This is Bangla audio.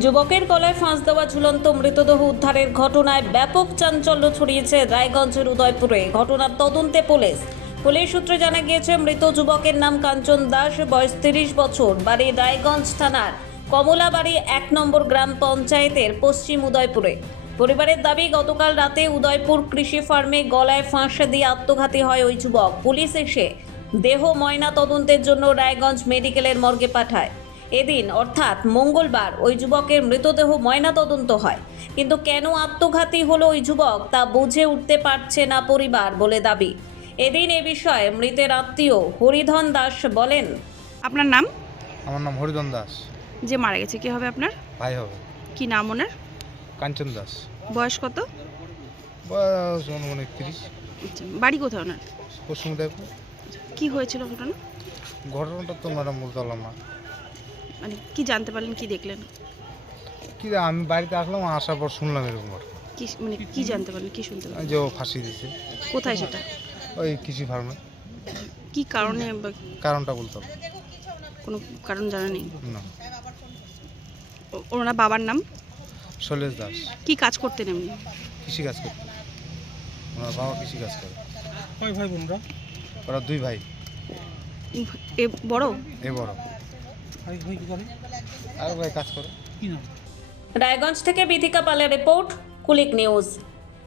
যুবকের গলায় ফাঁস দেওয়া ঝুলন্ত মৃতদেহ উদ্ধারের ঘটনায় ব্যাপক চাঞ্চল্য ছড়িয়েছে রায়গঞ্জের উদয়পুরে। ঘটনার তদন্তে পুলিশ সূত্রে জানা গিয়েছে, মৃত যুবকের নাম কাঞ্চন দাস, বয়স 30 বছর, বাড়ি রায়গঞ্জ থানার কমলাবাড়ি 1 নম্বর গ্রাম পঞ্চায়েতের পশ্চিম উদয়পুরে। পরিবারের দাবি, গতকাল রাতে উদয়পুর কৃষি ফার্মে গলায় ফাঁস দিয়ে আত্মঘাতী হয় ওই যুবক। পুলিশ এসে দেহ ময়না তদন্তের জন্য রায়গঞ্জ মেডিকেলের মর্গে পাঠায়। এদিন অর্থাৎ মঙ্গলবার ওই যুবকের মৃতদেহ ময়না তদন্ত হয়, কিন্তু কেন আত্মঘাতী হলো ওই যুবক তা বুঝে উঠতে পারছে না পরিবার বলে দাবি। এদিন এ বিষয়ে মৃতের আত্মীয় হরিধন দাস বলেন, আপনার নাম? আমার নাম হরিধন দাস। যে মারা গেছে কি হবে আপনার? ভাই হবে। কি নাম ওনার? কাঞ্চন দাস। বয়স কত? বয়স 29। আচ্ছা, বাড়ি কোথায় ওনার? পশ্চিম উদয়পুর। কি হয়েছিল ঘটনা? ঘটনাটা তো ম্যাডাম বলতে পারলাম না। মানে কি জানতে পারলেন, কি দেখলেন? কি আমি বাড়িতে আসলাম, আসার পর শুনলাম এরকম ঘটনা। কি মানে কি জানতে পারলেন, কি শুনতে পারলেন? যে ও ফাঁসি দিছে কোথায় সেটা? ওই কৃষি ফার্মে। কি কারণে বা কারণটা বলতে হবে কোনো কারণ জানা নেই? না। ওনার বাবার নাম? শৈলেশ দাস। কি কাজ করতেন এমনি? কৃষি কাজ করতে। ওনার বাবা কৃষি কাজ করে। কয় ভাই বোনরা? ওরা 2 ভাই। এ বড়? এ বড়। ভাই ভাই কি করে? আর ভাই কাজ করে। কি নাম? রায়গঞ্জ থেকে বিথিকা পালের রিপোর্ট, কুলিক নিউজ।